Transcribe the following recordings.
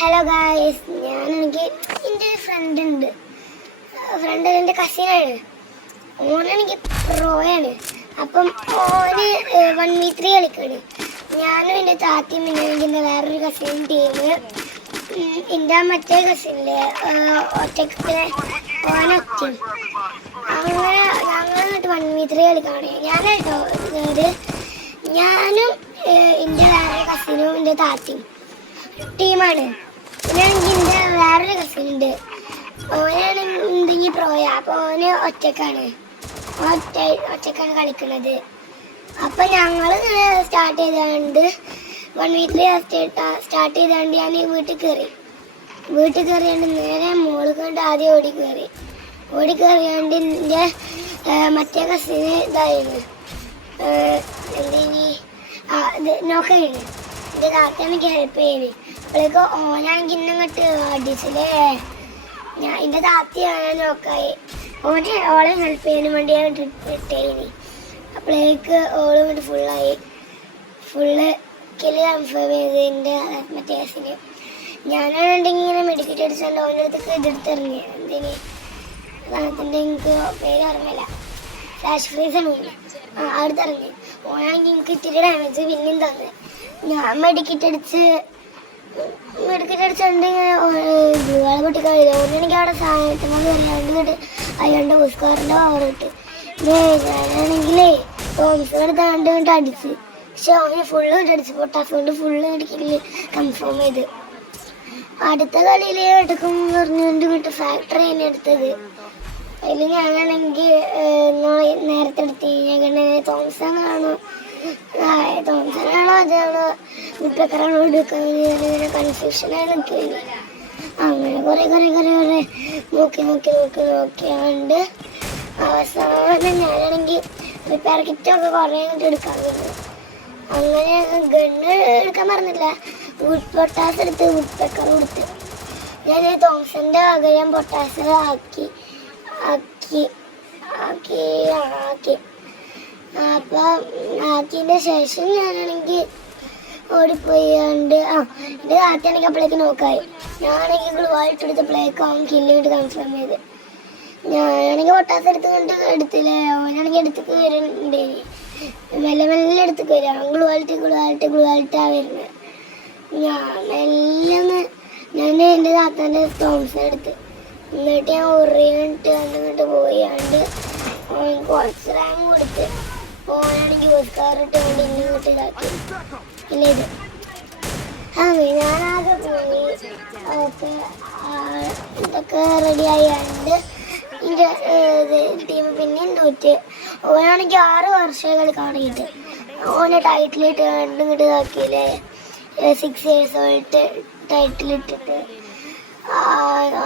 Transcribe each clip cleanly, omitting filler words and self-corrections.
Hello guys, എനിക്ക് എൻ്റെ ഒരു ഫ്രണ്ട് എൻ്റെ കസിനാണ്. ഓനെനിക്ക് പ്രോയാണ്. അപ്പം ഓന് 1v3 കളിക്കാണ്. ഞാനും എൻ്റെ താത്തയും പിന്നെ എൻ്റെ വേറൊരു കസിൻ ടീം. എൻ്റെ മറ്റേ കസിനിലെ ഒറ്റക്ക് ഓനൊറ്റയും അങ്ങനെ ഞങ്ങൾ എന്നിട്ട് 1v3 കളിക്കാണ്. ഞാനും എൻ്റെ വേറൊരു കസിനും എൻ്റെ താത്തയും ടീമാണ്. പിന്നെ എനിക്ക് എൻ്റെ വേറൊരു കസിൻ ഉണ്ട്. ഓനാണ് എന്തെങ്കിലും പ്രോയ. അപ്പോൾ ഓന് ഒറ്റക്കാണ് കളിക്കുന്നത്. അപ്പം ഞങ്ങൾ സ്റ്റാർട്ട് ചെയ്താണ്ട് 1v3 സ്റ്റാർട്ട് ചെയ്താണ്ട് ഞാൻ വീട്ടിൽ കയറിയാണ്ട് നേരെ മോള് കൊണ്ട് ആദ്യം ഓടിക്കയറിയാണ്ട് എൻ്റെ മറ്റേ കസിന് ഇതായിരുന്നു നോക്കുകയാണ്. എൻ്റെ താത്ത എനിക്ക് ഹെൽപ്പ് ചെയ്യുന്നത്. അപ്പോഴേക്ക് ഓനാണെങ്കിൽ ഇന്നങ്ങോട്ട് അടിച്ചില്ലേ. എൻ്റെ താത്തയാണ് നോക്കായി. ഓളെ ഹെൽപ്പ് ചെയ്യാൻ വേണ്ടിയാണ് ട്രിപ്പ് ഇട്ടേനി. അപ്പോഴേക്ക് ഓളും കൊണ്ട് ഫുള്ള് കില്ല് കൺഫേം ചെയ്ത് എൻ്റെ മറ്റേ കേസിന്. ഞാനാണെന്നുണ്ടെങ്കിൽ ഇങ്ങനെ മെഡിക്കറ്റ് അടിച്ചുകൊണ്ട് ഓൻ്റെ അടുത്തേക്ക് ഇതെടുത്തിറങ്ങി. എന്തിന് സാധനത്തിൻ്റെ എനിക്ക് പേര് ഓർമ്മയില്ല. ഫ്ലാഷ് ഫ്രീസാണ് അടുത്തിറങ്ങി. ഓനാണെങ്കിൽ എനിക്ക് ഇത്തിരി ഡാമേജ് പിന്നെയും തന്നെ. ഞാൻ മെഡിക്കറ്റ് അടിച്ചുകൊണ്ട് ഗ്ലൂവാൾ പൊട്ടി കഴിയില്ല. ഓനെനിക്ക് അവിടെ സാധനത്തിനോട് പറയാണ്ട് അയാളുടെ ഓസ്കാറിൻ്റെ പവർ കിട്ട്. ഞാനാണെങ്കിലേ തോമസ് എടുത്താണ്ട് അടിച്ച്. പക്ഷെ ഓന് ഫുള്ള് അടിച്ച് പൊട്ടാസ് കൊണ്ട് ഫുള്ള് അടിക്കില്ല കൺഫേം ചെയ്ത്. അടുത്ത കളിയിൽ എടുക്കും പറഞ്ഞുകൊണ്ട് വിട്ട് ഫാക്ടറി തന്നെ എടുത്തത്. അതിൽ ഞാനാണെങ്കിൽ നേരത്തെ എടുത്ത് തോമസാണോ അതാണോ മുപ്പക്കറാണോ എടുക്കാൻ കൺഫ്യൂഷനായി നിൽക്കുകയാണ്. അങ്ങനെ കുറേ നോക്കിയാണ്ട് അവസാനം ഞാനാണെങ്കിൽ റിപ്പയർ കിറ്റൊക്കെ കുറേ എടുക്കാൻ പറ്റും. അങ്ങനെ ഗണ്ണ് എടുക്കാൻ പറഞ്ഞില്ല. വുഡ് പൊട്ടാസ് എടുത്ത് വുഡ് പെക്കർ കൊടുത്ത് ഞാൻ തോമസിൻ്റെ ഞാൻ പൊട്ടാസ് ആക്കി. അപ്പം ആക്കിയതിൻ്റെ ശേഷം ഞാനാണെങ്കിൽ ഓടിപ്പോയാണ്ട് എൻ്റെ താത്തയാണെങ്കിൽ അപ്പോഴേക്ക് നോക്കായി. ഞാനാണെങ്കിൽ ഗ്ലൂവായിട്ടെടുത്തപ്പോഴേക്കും അവൻ കില്ലിട്ട് കൺഫേം ചെയ്ത്. ഞാനാണെങ്കിൽ പൊട്ടാസ് എടുത്തില്ലേ. അവനാണെങ്കിൽ എടുത്തേക്ക് വരുന്നുണ്ട്. മെല്ലെ എടുത്തേക്ക് വരിക. അവൻ ഗ്ലൂവാലിട്ടാ വരുന്നത്. ഞാൻ എൻ്റെ താത്താൻ്റെ തോമസ് എടുത്ത് എന്നിട്ട് ഞാൻ ഉറിയിട്ട് കണ്ടിങ്ങോട്ട് പോയാണ്ട് ഓൻ കുറച്ച് റാങ്ക് കൊടുത്ത് ഓനാണെങ്കിൽ ഓസ്കാറിട്ട് കൊണ്ട് ഇങ്ങോട്ട് ഇതാക്കി ഇല്ല ഇത് ഞാനാകെ പോയി. ഓക്കെ ഇതൊക്കെ റെഡി ആയാണ്ട് എൻ്റെ ടീം പിന്നെയും തോറ്റ്. ഓനാണെങ്കിൽ 6 വർഷം കളി കാണിയിട്ട് ഓനെ ടൈറ്റിലിട്ട് കണ്ടിങ്ങോട്ട് ഇതാക്കിയില്ലേ. 6 years old ടൈറ്റിലിട്ടിട്ട്.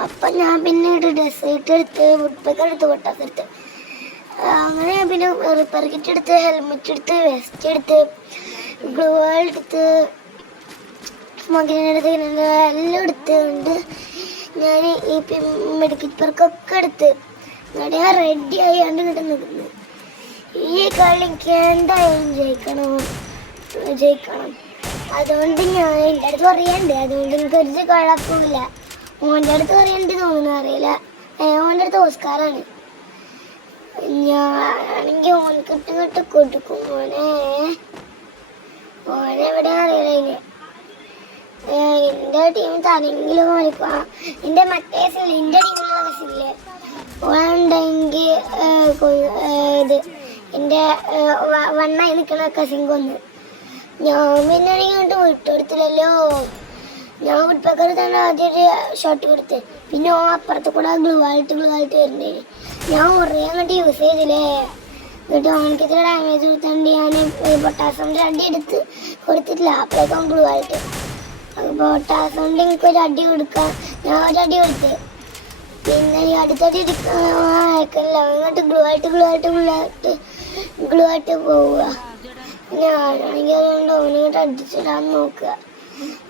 അപ്പം ഞാൻ പിന്നെ ഡെസേർട്ട് എടുത്ത് വുഡ്പെക്കർ എടുത്ത് പൊട്ടാസ് എടുത്ത് അങ്ങനെ പിന്നെ റിപ്പയർ കിറ്റ് എടുത്ത് ഹെൽമെറ്റ് എടുത്ത് വെസ്റ്റ് എടുത്ത് ഗ്ലൂവാൾ എടുത്ത് സ്മോക്കിനെടുത്ത് എല്ലാം എടുത്തുകൊണ്ട് ഞാൻ ഈ മെഡിക്കറ്റ് പെർക്കൊക്കെ എടുത്ത് എന്നിട്ട് ഞാൻ റെഡി ആയാണ്ട് ഇങ്ങോട്ട് നിൽക്കുന്നു. ഈ കളിക്ക് എന്തായാലും ജയിക്കണം. അതുകൊണ്ട് ഞാൻ എൻ്റെ അടുത്ത് പറയാണ്ട്. അതുകൊണ്ട് എനിക്കൊരു കുഴപ്പമില്ല. ഓൻ്റെ അടുത്ത് പറയണ്ട് തോന്നുന്നു അറിയില്ല. ഓൻ്റെ അടുത്ത് ഓസ്കാറാണ്. ഞാനാണെങ്കിൽ ഓൻക്കിട്ട് കൊടുക്കും. ഓനെവിടെ അറിയില്ല. എൻ്റെ ടീം തനെങ്കിലും കളിക്കുക. എൻ്റെ മറ്റേ എൻ്റെ ടീമിലുള്ള കസില്ലേ ഓനുണ്ടെങ്കിൽ ഇത് എൻ്റെ വണ്ണായി നിൽക്കുന്ന കസിൻ കൊന്ന്. ഞാൻ പിന്നെ ഇങ്ങോട്ട് വിട്ടുകൊടുത്തില്ലല്ലോ. ഞാൻ വുഡ്പെക്കർ തന്നെ ആദ്യം ഒരു ഷോട്ട് കൊടുത്ത് പിന്നെ അപ്പുറത്ത് കൂടെ ഗ്ലൂവായിട്ട് വരുന്നേ. ഞാൻ കുറേ അങ്ങോട്ട് യൂസ് ചെയ്തില്ലേ. എന്നിട്ട് അവനക്ക് ഇത്ര ഡാമേജ് കൊടുത്തോണ്ട് ഞാൻ പൊട്ടാസോണ്ട് അടി എടുത്ത് കൊടുത്തിട്ടില്ല. അപ്പോഴേക്കും ഗ്ലൂവായിട്ട് പൊട്ടാസോണ്ട് എനിക്കൊരു അടി കൊടുക്കാം. ഞാൻ ഒരടി കൊടുത്ത് പിന്നെ അടുത്തടി അയക്കില്ല. അങ്ങോട്ട് ഗ്ലൂവായിട്ട് പോവുക. ഞാനാണെങ്കിൽ അതുകൊണ്ട് അവനിങ്ങോട്ട് അടിച്ചിടാൻ നോക്കുക.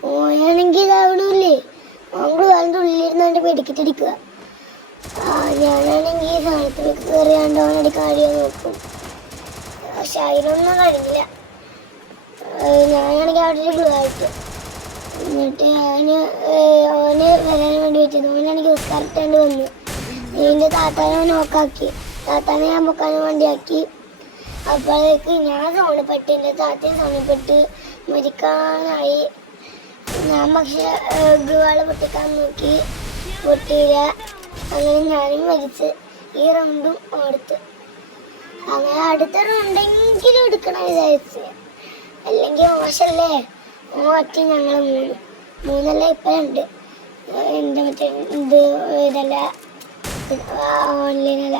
ഓനാണെങ്കിൽ ഇതാവണില്ലേ. ഗ്ലൂവാളിൻ്റെ ഉള്ളിലിരുന്നാണ്ട് മെഡിക്കറ്റ് അടിക്കുക. ഞാനാണെങ്കിൽ ഈ സാധനത്തിലേക്ക് കയറിയാണ്ട് അവനടിക്കാൻ കഴിയോ നോക്കും. പക്ഷെ അതിനൊന്നും കഴിഞ്ഞില്ല. ഞാനാണെങ്കിൽ അവിടെ ഒരു ഗ്ലൂവായിട്ട് എന്നിട്ട് ഞാൻ താത്താനെ നോക്കാക്കി. താത്താനെ ഞാൻ പൊക്കാൻ വേണ്ടിയാക്കി. അപ്പോഴേക്ക് ഞാൻ സോണിപ്പെട്ട്, എൻ്റെ താത്തയും സോണിപ്പെട്ട് മരിക്കാനായി. ഞാൻ പക്ഷെ ഗ്ലൂവാള് പൊട്ടിക്കാൻ നോക്കി, പൊട്ടിയില്ല. അങ്ങനെ ഞാനും മരിച്ച്. ഈ റൗണ്ടും എടുത്ത്. അങ്ങനെ അടുത്ത റൗണ്ടെങ്കിലും എടുക്കണം വിചാരിച്ച്. അല്ലെങ്കിൽ മോശമല്ലേ, ഒറ്റ ഞങ്ങൾ മൂന്നല്ല ഇപ്പം ഉണ്ട്. എന്താ മറ്റേ ഇതല്ല, ഓൺലൈനല്ല.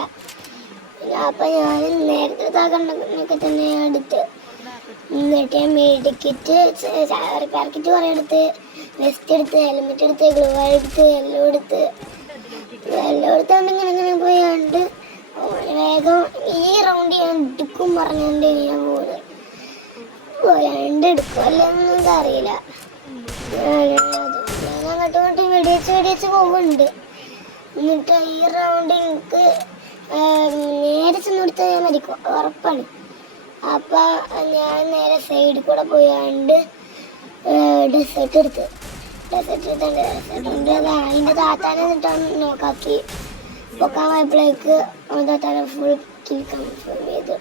അപ്പം ഞാൻ നേരത്തെ കണ്ടൊക്കെ തന്നെ എടുത്ത്. എന്നിട്ട് ഞാൻ മെഡിക്കിറ്റ്, റിപ്പയർ കിറ്റ് കുറേ എടുത്ത്, വെസ്റ്റ് എടുത്ത്, ഹെൽമെറ്റ് എടുത്ത്, ഗ്ലൂ എടുത്ത്, എല്ലാം എടുത്തുകൊണ്ടിങ്ങനെ പോയാണ്ട് വേഗം ഈ റൗണ്ട് ഞാൻ എടുക്കും പറഞ്ഞുകൊണ്ട് ഞാൻ പോയാണ്ട് എടുക്കുമല്ലെന്നൊന്നും അറിയില്ല. ഞാൻ അങ്ങോട്ടും വെടിവെച്ച് പോകുന്നുണ്ട്. എന്നിട്ട് ഈ റൗണ്ട് എനിക്ക് നേരെ ചെന്നെടുത്ത് ഞാൻ മരിക്കും, ഉറപ്പാണ്. അപ്പം ഞാൻ നേരെ സൈഡിൽ കൂടെ പോയാണ്ട് ഡെസേർട്ട് എടുത്ത്. ഡെസേർട്ട് അതിൻ്റെ താത്താനെ എന്നിട്ടാണ് നോക്കാക്കി. പൊക്കാൻ പോയപ്പോഴേക്ക് താത്താനെ ഫുൾ കിൽ കൺഫേം ചെയ്തു.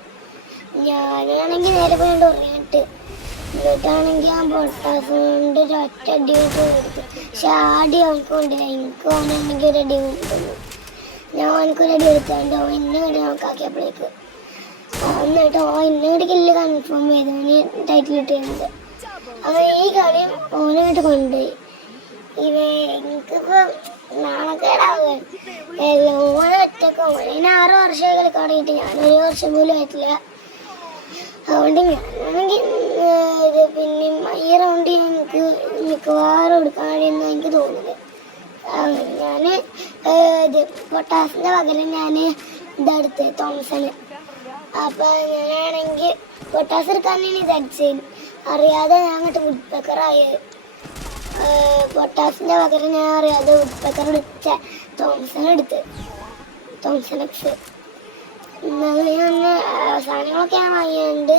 ഞാനാണെങ്കിൽ നേരെ പോയിട്ട് ഉറങ്ങിയിട്ട്, എന്നിട്ടാണെങ്കിൽ ഞാൻ പൊട്ടാസ് കൊണ്ട് ഒരു ഒറ്റ അടി കൊടുത്തു. പക്ഷെ ആടി അവൾക്ക് കൊണ്ടില്ല, എനിക്ക് അവനാണെങ്കിൽ ഒരു അടി കൊണ്ടുവന്നു. ഞാൻ അവനക്കൊരു അടി എടുത്താണ്ട് അവൻ എന്നെ കണ്ടി നോക്കാക്കിയപ്പോഴേക്ക് എന്നിട്ട് ഇന്നോട് കില്ല് കൺഫേം ചെയ്തു, അവന് ടൈറ്റിൽ കിട്ടിയത്. അവൻ ഈ കളി ഓനായിട്ട് കൊണ്ടുപോയി. എനിക്കിപ്പോൾ നാണക്കേടാവുക. ഓനെ ഒറ്റക്ക് ഓനെ 6 വർഷമായി കളിക്കാടിയിട്ട് ഞാൻ 1 വർഷം പോലും ആയിട്ടില്ല. അതുകൊണ്ട് ഞാനാണെങ്കിൽ പിന്നെ ഈ റൗണ്ട് എനിക്ക് മിക്കവാറും എടുക്കാൻ കഴിയുമെന്ന് എനിക്ക് തോന്നുന്നത്. ഞാൻ പൊട്ടാസിൻ്റെ പകരം ഞാൻ ഇതെടുത്ത് തോംസണ്. അപ്പം ഞാനാണെങ്കിൽ പൊട്ടാസ് എടുക്കാനാണ് ഇതടിച്ചത്. അറിയാതെ ഞാൻ അങ്ങോട്ട് വുഡ് പെക്കറായത്. പൊട്ടാസിൻ്റെ പകരം ഞാൻ അറിയാതെ വുഡ് പെക്കർ എടുത്ത തോംസൺ എടുത്ത്, തോംസൺ എക്സ്. ഞാൻ സാധനങ്ങളൊക്കെ ഞാൻ വാങ്ങിയുണ്ട്.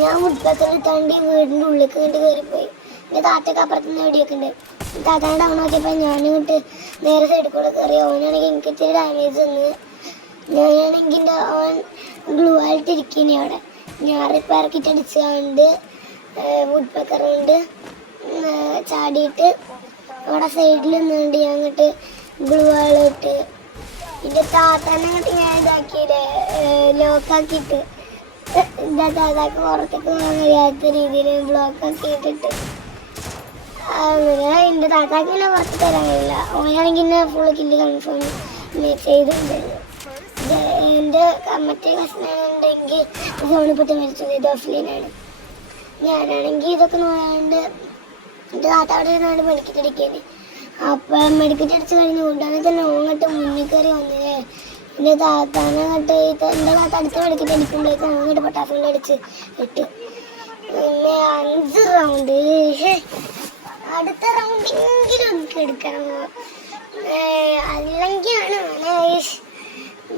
ഞാൻ വുഡ് പെക്കർ എടുത്താണ്ട് വീടിൻ്റെ ഉള്ളിൽ കയറിപ്പോയി. എൻ്റെ താത്തയൊക്കെ അപ്പുറത്തുനിന്ന് എവിടെയൊക്കെ ഉണ്ട്. താത്താനെ ഡൗൺ ആക്കിയപ്പോൾ ഞാനിങ്ങോട്ട് നേരെ സൈഡിൽ കൂടെ കയറി. ഓനാണെങ്കിൽ എനിക്ക് ഇത്തിരി ഡാമേജ് വന്ന്. ഞാനാണെങ്കിൽ ഓൻ ഗ്ലൂ ആയിട്ടിരിക്കുന്നേ അവിടെ. ഞാൻ റിപ്പയർ കിറ്റ് അടിച്ചുകൊണ്ട് വുഡ് പെക്കർ കൊണ്ട് ചാടിയിട്ട് അവിടെ സൈഡിൽ നിന്നുകൊണ്ട് ഞാൻ അങ്ങോട്ട് ഗ്ലൂ ആളിട്ട് എൻ്റെ താത്താനെ അങ്ങോട്ട് ഞാൻ ഇതാക്കിയില്ലേ, ലോക്കാക്കിയിട്ട് എൻ്റെ താത്താക്ക് പുറത്തേക്ക് പോകാൻ കഴിയാത്ത രീതിയിൽ ബ്ലോക്കാക്കിയിട്ടിട്ട് അങ്ങനെ എൻ്റെ താത്താക്ക് പിന്നെ പുറത്ത് തരാൻ കഴിയില്ല. ഓനാണെങ്കിൽ എന്നെ ഫുള്ള് കില്ല് കൺഫേം ചെയ്തിട്ടുണ്ടായിരുന്നു. എൻ്റെ മറ്റേ കസിനാണെന്നുണ്ടെങ്കിൽ സോണിപ്പെട്ട് മരിച്ചത് ഇത് ഓഫ്ലൈനാണ്. ഞാനാണെങ്കിൽ ഇതൊക്കെ നോക്കാണ്ട് എൻ്റെ താത്ത അവിടെ ഇരുന്നാണ്ട് മെഡിക്കറ്റ് അടിക്കേന്. അപ്പം മെഡിക്കറ്റ് അടിച്ച് കഴിഞ്ഞ് കൊണ്ടാണ് തന്നെ ഓങ്ങോട്ട് മുന്നിൽ കയറി വന്നേ. എൻ്റെ താത്താനെ അങ്ങോട്ട് എൻ്റെ താത്ത അടുത്ത മെഡിക്കറ്റ് അടിക്കുമ്പോഴേക്കും ഓങ്ങോട്ട് പൊട്ടാസുകൊണ്ട് അടിച്ച് ഇട്ട്. പിന്നെ 5 റൗണ്ട് അടുത്ത റൗണ്ടെങ്കിലും എനിക്ക് എടുക്കണം, അല്ലെങ്കിലാണ്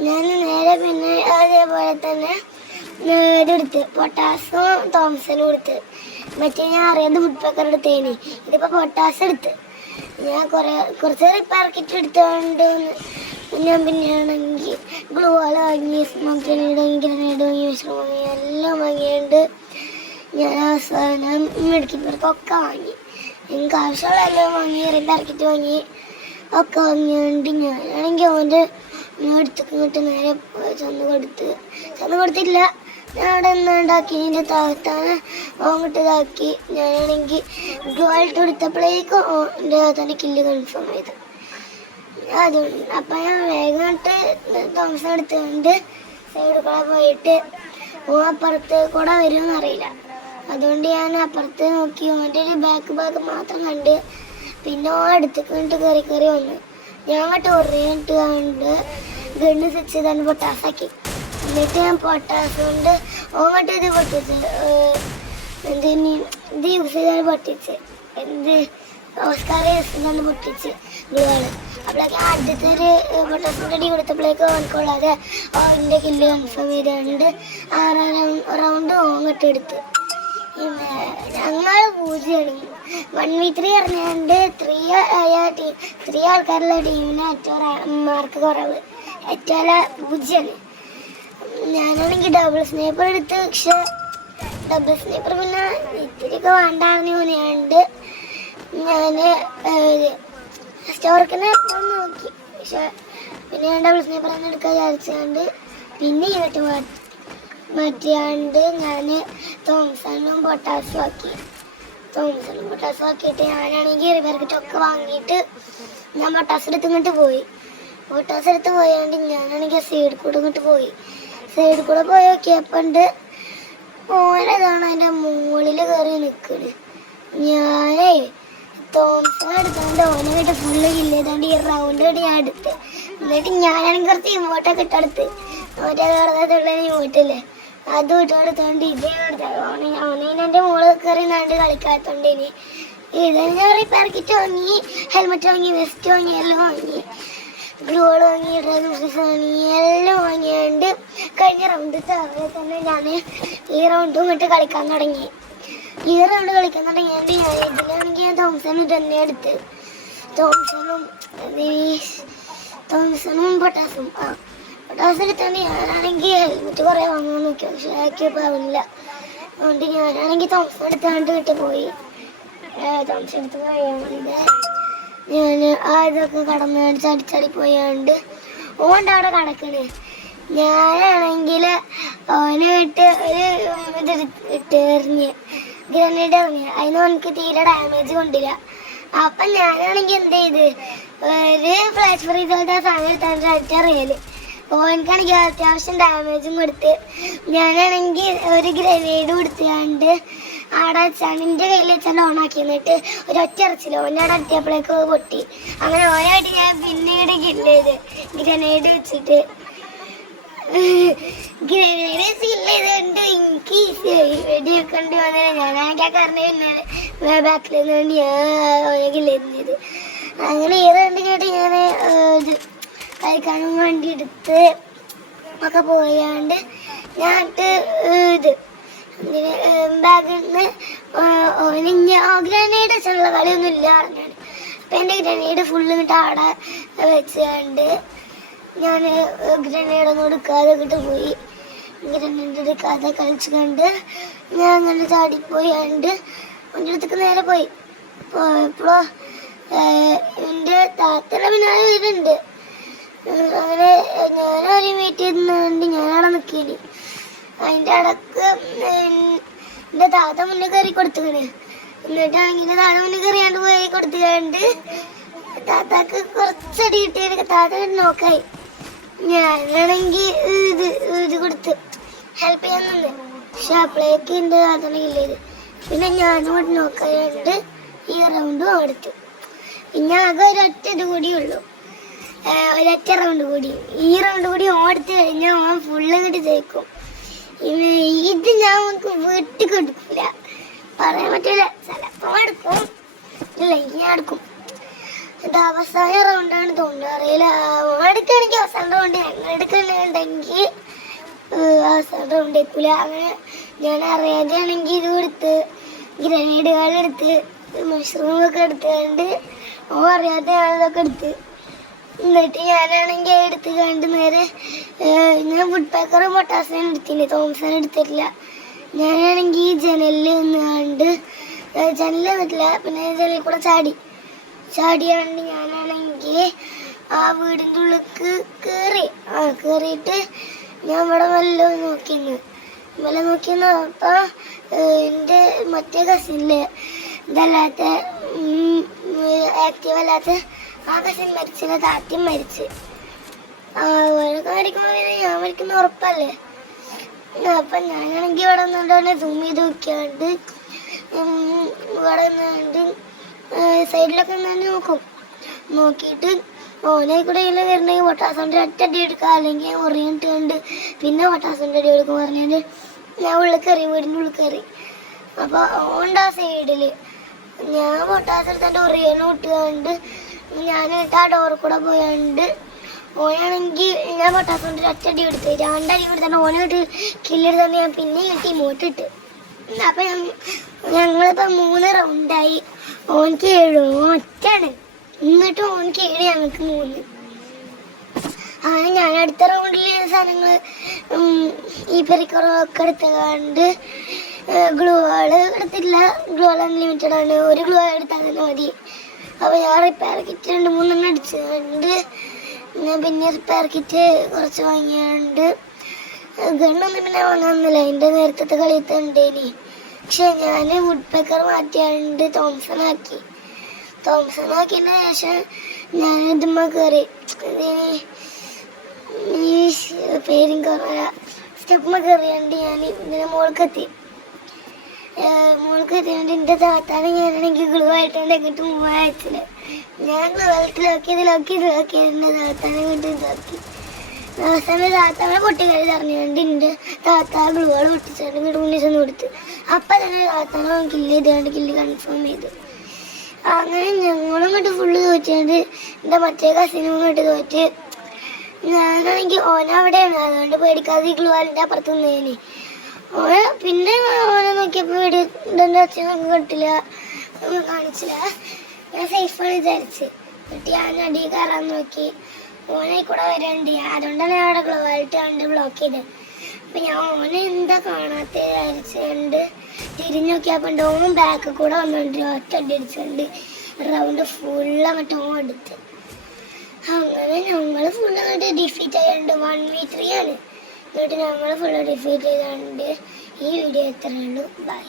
ഞാൻ നേരെ പിന്നെ അതേപോലെ തന്നെ ഇതെടുത്ത് പൊട്ടാസും തോംസനും എടുത്ത്. മറ്റേ ഞാൻ അറിയാതെ വുഡ് പെക്കർ എടുത്തേന്. ഇതിപ്പോൾ പൊട്ടാസ് എടുത്ത്. ഞാൻ കുറച്ച് റിപ്പയർ കിറ്റ് എടുത്തുകൊണ്ട് ഞാൻ പിന്നെയാണെങ്കിൽ ഗ്ലൂ വാൾ വാങ്ങി, സ്മോക്ക് ഗ്രനേഡ് വാങ്ങി, വിശ്രം വാങ്ങി, എല്ലാം വാങ്ങിയുണ്ട്. ഞാൻ അവസാനം മെഡിക്കൽ പേർക്കൊക്കെ വാങ്ങി. എനിക്ക് ആവശ്യമുള്ള എല്ലാം വാങ്ങി, റിപ്പയർ കിറ്റ് വാങ്ങി, ഒക്കെ വാങ്ങിയുണ്ട്. ഞാനാണെങ്കിൽ ഓൻ്റെ എടുത്തിട്ട് നേരെ ചെന്ന് കൊടുത്തില്ല. ഞാൻ അവിടെ നിന്നുണ്ടാക്കി എൻ്റെ താത്താനെ അങ്ങോട്ട് ഇതാക്കി. ഞാനാണെങ്കിൽ ഗോൾട്ട് എടുത്തപ്പോഴേക്കും എൻ്റെ താത്താൻ്റെ കില്ല് കൺഫേം ചെയ്തു. അതുകൊണ്ട് അപ്പം ഞാൻ വേഗമായിട്ട് തോമസം എടുത്തുകൊണ്ട് സൈഡിൽ കൂടെ പോയിട്ട് അപ്പുറത്ത് കൂടെ വരുമെന്ന് അറിയില്ല. അതുകൊണ്ട് ഞാൻ അപ്പുറത്ത് നോക്കി ഓൻ്റെ ഒരു ബാക്ക് മാത്രം കണ്ട് പിന്നെ അടുത്തേക്ക് കയറി വന്നു. ഞാൻ അങ്ങോട്ട് ഒറിയിട്ട് കണ്ട് ഗണ്ണ് സ്വിച്ച് ചെയ്താണ് പൊട്ടാസാക്കി. എന്നിട്ട് ഞാൻ പൊട്ടാസ് കൊണ്ട് അങ്ങോട്ട് ഇത് പൊട്ടിച്ച് ഇത് യൂസ് ചെയ്താണ് പൊട്ടിച്ച് ഓസ്കാർ യൂസ് ചെയ്താണ് പൊട്ടിച്ച് ഗ്ലൂവാണ്. അപ്പോഴേക്കും ആദ്യത്തെ ഒരു പൊട്ടാസിൻ്റെ അടി കൊടുത്തപ്പോഴേക്കും ഓനക്കുള്ളതെ എൻ്റെ കില്ല് കൺഫേം ചെയ്തുകൊണ്ട് 6 റൗണ്ട് അങ്ങോട്ട് എടുത്ത്. ഞങ്ങൾ 0 1v3 പറഞ്ഞുകൊണ്ട് 3 ആൾക്കാരുള്ള ടീമിന് ഏറ്റവും മാർക്ക് കുറവ്. ഏറ്റവും പൂജ്യാണ്. ഞാനാണെങ്കിൽ ഡബിൾ സ്നൈപ്പർ എടുത്ത്, പക്ഷെ ഡബിൾ സ്നൈപ്പർ പിന്നെ ഇത്തിരിയൊക്കെ വേണ്ടായിരുന്നു തോന്നിയാണ്ട് ഞാൻ സ്റ്റോർക്കിനെ നോക്കി. പക്ഷെ പിന്നെ ഞാൻ ഡബിൾ സ്നൈപ്പർ തന്നെ എടുക്കാൻ വിചാരിച്ചുകൊണ്ട് പിന്നെ ഇങ്ങോട്ട് മാറ്റിയാണ്ട് ഞാൻ തോംസണും പൊട്ടാസും ആക്കി. തോംസണും പൊട്ടാസും ആക്കിയിട്ട് ഞാനാണെങ്കിൽ റിവർക്കിട്ടൊക്കെ വാങ്ങിയിട്ട് ഞാൻ പൊട്ടാസ് എടുത്ത് ഇങ്ങോട്ട് പോയി. പൊട്ടാസ് എടുത്ത് പോയാണ്ട് ഞാനാണെങ്കിൽ സൈഡിൽ കൂടെ ഇങ്ങോട്ട് പോയി. സൈഡിൽ കൂടെ പോയി നോക്കിയപ്പോണ്ട് ഓനതാണ് അതിൻ്റെ മുകളിൽ കയറി നിൽക്കണ്. ഞാനേ തോംസൺ എടുത്താണ്ട് ഓനായിട്ട് ഫുള്ള് ഇല്ലേതാണ്ട് ഈ റൗണ്ട് വേണ്ടി ഞാൻ എടുത്ത്. എന്നിട്ട് ഞാനാണെങ്കിൽ കുറച്ച് ഇമോട്ടൊക്കെ ഇട്ടെടുത്ത് മറ്റേ കടത്തുള്ള ഇമോട്ടില്ലേ അത് ഇട്ടെടുത്തോണ്ട് ഇതേ ഓനെൻ്റെ മുകളിൽ കയറി നാണ്ട് കളിക്കാത്തോണ്ട് ഇനി ഇത് ഞാൻ റിപ്പയർ കിറ്റ് വാങ്ങി, ഹെൽമെറ്റ് വാങ്ങി, വെസ്റ്റ് വാങ്ങി, എല്ലാം വാങ്ങി, ഗ്ലൂകൾ വാങ്ങി, ഡ്രൈവിംഗ് വാങ്ങി, എല്ലാം വാങ്ങിയാണ്ട് കഴിഞ്ഞ റൗണ്ട് തന്നെ ഞാൻ ഈ റൗണ്ടും ഇങ്ങോട്ട് കളിക്കാൻ തുടങ്ങി. ഈ റൗണ്ട് കളിക്കാൻ തുടങ്ങിയാണ്ട് ഞാൻ ഇതിലാണെങ്കിൽ ഞാൻ തോംസൺ തന്നെ എടുത്ത്. തോംസണും പൊട്ടാസും പൊട്ടാസ് എടുത്തോണ്ട് ഞാനാണെങ്കിൽ ഹെൽമെറ്റ് കുറേ വാങ്ങാൻ നോക്കി. പക്ഷെ ആക്കിയപ്പോൾ ആവില്ല. അതുകൊണ്ട് ഞാനാണെങ്കിൽ തോംസൺ എടുത്താണ്ട് വീട്ടിൽ പോയി. തോംസൺ എടുത്ത് പോയാണ്ട് ഞാൻ ഇതൊക്കെ കടന്ന് ചടിച്ചടി പോയാണ്ട് ഓണ്ട് അവിടെ കിടക്കണ്. ഞാനാണെങ്കിൽ ഓനെ വിട്ട് ഒരു ഇട്ട് എറിഞ്ഞ് ഗ്രനേഡ് എറിഞ്ഞ് അതിന് ഓനക്ക് തീരെ ഡാമേജ് കൊണ്ടില്ല. അപ്പം ഞാനാണെങ്കിൽ എന്ത് ചെയ്ത് ഒരു ഫ്ലാഷ് ഫ്രീസ് പോലത്തെ സാധനം എടുത്താണ്ട് അടിച്ചറിയല്. ഓനക്കാണെങ്കിൽ അത്യാവശ്യം ഡാമേജും കൊടുത്ത് ഞാനാണെങ്കിൽ ഒരു ഗ്രനേഡ് കൊടുത്താണ്ട് അവിടെ വെച്ചാണ് എൻ്റെ കയ്യിൽ വെച്ചാൽ ഓണാക്കി. എന്നിട്ട് ഒരൊറ്റ ഇറച്ചില്ല ഓനവിടെ അടിച്ചപ്പോഴേക്ക് പൊട്ടി. അങ്ങനെ ഓനായിട്ട് ഞാൻ പിന്നീട് കില്ല് ചെയ്ത് ഗ്രനേഡ് വെച്ചിട്ട് ഗ്രനേഡ് കില്ല് ചെയ്തുകൊണ്ട് എനിക്ക് ഈസിയായി. വെടി വെക്കേണ്ടി വന്നില്ല. ഞാനാണെങ്കിൽ കാരണം പിന്നെ ബാക്കിൽ നിന്നുകൊണ്ട് ഞാൻ ഓനെ കില്ല് ചെയ്ത്. അങ്ങനെ ഏതാണ്ട് കേട്ട് ഞാൻ ഇത് കഴിക്കാനും വേണ്ടി എടുത്ത് ഒക്കെ പോയാണ്ട് ഞാൻ ഇത് ബാഗിൽ നിന്ന് ഗ്രനേഡ് വെച്ചുള്ള കളിയൊന്നും ഇല്ല പറഞ്ഞാണ്. അപ്പം എൻ്റെ ഗ്രനേഡ് ഫുള്ള് ഇങ്ങോട്ട് അവിടെ വെച്ചുകൊണ്ട് ഞാൻ ഗ്രനേഡൊന്നും എടുക്കാതെ ഇങ്ങോട്ട് പോയി. ഗ്രനേഡ് എടുക്കാതെ കളിച്ചു കണ്ട് ഞാൻ അങ്ങനെ ചാടിപ്പോയാണ്ട് എൻ്റെ അടുത്തേക്ക് നേരെ പോയി. പോയപ്പോൾ എൻ്റെ താത്തയുടെ പിന്നാലെ വരുന്നുണ്ട്. അങ്ങനെ ഞാനൊരു വെയിറ്റ് ചെയ്തുകൊണ്ട് ഞാനവിടെ നിൽക്കില്ല. അതിൻ്റെ ഇടക്ക് എൻ്റെ താത്ത മുന്നേ കയറി കൊടുത്തുകണ്. എന്നിട്ടാണെങ്കിൽ താത്ത മുന്നേ കയറിയാണ്ട് പോയി കൊടുത്തുകൊണ്ട് താത്താക്ക് കുറച്ചടി കിട്ടിയ താത്ത നോക്കായി. ഞാനാണെങ്കിൽ ഇത് കൊടുത്ത് ഹെൽപ്പ് ചെയ്യാൻ നിന്ന്. പക്ഷെ അപ്പോഴേക്ക് എൻ്റെ താത്തനെ ഇല്ലേത്. പിന്നെ ഞാനും കൂടി നോക്കാണ്ട് ഈ റൗണ്ടും എടുത്തു. പിന്നെ ആകെ ഒരൊറ്റ ഇത് കൂടിയുള്ളൂ, ഒരൊറ്റ റൗണ്ട് കൂടി. ഈ റൗണ്ട് കൂടി ഓടുത്ത് കഴിഞ്ഞാൽ ഓൻ ഫുള്ള് ഇങ്ങോട്ട് ജയിക്കും. ഇത് ഞാൻ നമുക്ക് വീട്ടിൽ കൊടുക്കില്ല, പറയാൻ പറ്റില്ല. ചിലപ്പോൾ എടുക്കും, ഇല്ല ഞാൻ എടുക്കും. ഇത് അവസാന റൗണ്ടാണ് തോന്നുന്നു, അറിയില്ല. എടുക്കുകയാണെങ്കിൽ അവസാന റൗണ്ട്, ഞങ്ങൾ എടുക്കണമെന്നുണ്ടെങ്കിൽ അവസാന റൗണ്ട് എത്തില്ല. അങ്ങനെ ഞാൻ അറിയാതെയാണെങ്കിൽ ഇത് കൊടുത്ത് ഗ്രനേഡുകളെടുത്ത് മഷ്റൂമൊക്കെ എടുത്തുകൊണ്ട് അറിയാതെ ഞാനിതൊക്കെ എടുത്ത്. എന്നിട്ട് ഞാനാണെങ്കിൽ എടുത്ത് കണ്ട് നേരെ ഞാൻ വുഡ് പേക്കറും പൊട്ടാസിനും എടുത്തില്ല, തോംസൺ എടുത്തിട്ടില്ല. ഞാനാണെങ്കിൽ ജനലിൽ നിന്ന് കണ്ട് ജനലിൽ നിന്നിട്ടില്ല, പിന്നെ ജനലിൽ കൂടെ ചാടിയാണ്ട് ഞാനാണെങ്കിൽ ആ വീടിൻ്റെ ഉള്ളിലേക്ക് കയറിയിട്ട് ഞാൻ ഇവിടെ മെല്ലെ നോക്കിയെന്ന് അപ്പം എൻ്റെ മറ്റേ കസിനില് ഇതല്ലാത്ത ആക്റ്റീവ് അല്ലാത്ത ആ കസിൻ മരിച്ചില്ല, താത്യം മരിച്ച്. അവരൊക്കെ മരിക്കുമ്പോൾ പിന്നെ ഞാൻ മരിക്കുന്ന ഉറപ്പല്ലേ. അപ്പം ഞാനാണെങ്കിൽ ഇവിടെ നിന്നുകൊണ്ട് സൂം ചെയ്ത് നോക്കിയാണ്ട് ഇവിടെ നിന്നുകൊണ്ട് സൈഡിലൊക്കെ നിന്ന് നോക്കിയിട്ട് ഓനെ കൂടെ ഇങ്ങനെ വരണമെങ്കിൽ പൊട്ടാസോൻ്റെ ഒറ്റടി എടുക്കുക, അല്ലെങ്കിൽ ഉറിയിട്ടുണ്ട് പിന്നെ പൊട്ടാസോൻ്റെ അടി എടുക്കും പറഞ്ഞാൽ ഞാൻ വീടിൻ്റെ ഉള്ളിൽ കയറി. അപ്പോൾ ഓണ്ട് ആ സൈഡിൽ ഞാൻ പൊട്ടാസ് എടുത്തിട്ട് ഉറിയനെ വിട്ടുകൊണ്ട് ഞാൻ ആ ഡോറിൽ കൂടെ പോയാണ്ട് ഓനാണെങ്കിൽ ഞാൻ പൊട്ടാസോൻ്റെ ഒറ്റടി എടുത്ത് 2 അടി കൊടുത്തിട്ട് ഓനെ ഇട്ട് കില്ലെടുത്തോണ്ട് ഞാൻ പിന്നെ ഇമോട്ടിട്ട്. അപ്പം ഞങ്ങളിപ്പോൾ 3 റൗണ്ടായി. ഓനക്ക് 7, ഒറ്റാണ്. എന്നിട്ടും ഓനക്ക് 7, ഞങ്ങൾക്ക് 3. അങ്ങനെ ഞാൻ അടുത്ത റൗണ്ടിൽ സാധനങ്ങൾ ഈ പെരിക്കറൊക്കെ എടുത്തുകൊണ്ട് ഗ്ലൂ വാൾ എടുത്തില്ല. ഗ്ലൂ വാൾ അൺലിമിറ്റഡ് ആണ്, ഒരു ഗ്ലൂ വാൾ എടുത്താൽ തന്നെ മതി. അപ്പോൾ ഞാൻ റിപ്പയർ കിറ്റ് 2-3 അടിച്ചുകൊണ്ട് ഞാൻ പിന്നെ റിപ്പയർ കിറ്റ് കുറച്ച് വാങ്ങിയുണ്ട്. ഗണ്ണൊന്നും പിന്നെ വാങ്ങാമെന്നില്ല, എൻ്റെ നേരത്തെ കളിയത്തുണ്ടേനി. പക്ഷെ ഞാൻ വുഡ് പെക്കർ മാറ്റിയാണ്ട് തോംസൺ ആക്കിയതിന് ശേഷം ഞാൻ ഇതുമ്മ കയറി, ഈ പേരും കുറയ സ്റ്റെപ്പുമ്മ കയറിയാണ്ട് ഞാൻ ഇതിനെ മോൾക്കെത്തിയാണ്ട് എൻ്റെ താത്താനെ ഞാനാണെങ്കിൽ ഗ്ലൂ ആയിട്ടാണ് എങ്ങോട്ട് മൂവ് അയച്ചത്. ഞാൻ ഗ്ലൂ ആയിട്ട് ലോക്കി എൻ്റെ താത്താനെ ഇങ്ങോട്ട് ഇതാക്കി. അവസാനം താത്താനെ പൊട്ടിക്കറി പറഞ്ഞുകൊണ്ട് എൻ്റെ താത്ത ഗ്ലൂ ആൾ പൊട്ടിച്ചാണ്ട് ഇങ്ങോട്ട് മുന്നിച്ചൊന്ന് കൊടുത്ത്. അപ്പം തന്നെ താത്താനെ കില്ല് ചെയ്തുകൊണ്ട് കില്ല് കൺഫേം ചെയ്തു. അങ്ങനെ ഞങ്ങളും ഇങ്ങോട്ട് ഫുള്ള് തോറ്റാണ്ട് എൻ്റെ മറ്റേ കസിനും ഇങ്ങോട്ട് തോറ്റ്. ഞാനാണെങ്കിൽ ഓനവിടെയാണ്, അതുകൊണ്ട് പേടിക്കാതെ ഈ ഗ്ലൂ വാളിൻ്റെ അപ്പുറത്ത് നിന്നേനി. പിന്നെ ഓനെ നോക്കിയപ്പോൾ വീടിൻ്റെ അച്ഛനൊന്നും കിട്ടില്ല, ഒന്നും കാണിച്ചില്ല. ഞാൻ സേഫാണ് വിചാരിച്ച്. എന്നിട്ട് ഞാൻ അടി കയറാൻ നോക്കി, ഓനെ കൂടെ വരണ്ട്. അതുകൊണ്ടാണ് ഞാൻ അവിടെ ഗ്ലൂ വാളിട്ട് കണ്ട് ബ്ലോക്ക് ചെയ്തത്. അപ്പം ഞാൻ ഓനെ എന്താ കാണാത്ത വിചാരിച്ചുകൊണ്ട് തിരിഞ്ഞു നോക്കിയപ്പോൾ ഓൻ ബാക്കിൽ കൂടെ വന്നുകൊണ്ട് ഒറ്റ അടി അടിച്ചുകൊണ്ട് റൗണ്ട് ഫുള്ള് അങ്ങോട്ട് ഓൻ എടുത്ത്. അങ്ങനെ ഞങ്ങൾ ഫുള്ള് അങ്ങോട്ട് ഡിഫീറ്റ് ചെയ്യാണ്ട് 1v3 ആണ്. എന്നിട്ട് ഞങ്ങൾ ഫുള്ള് ഡിഫീറ്റ് ചെയ്താണ്ട് ഈ വീഡിയോ എത്രയുള്ളൂ. ബൈ.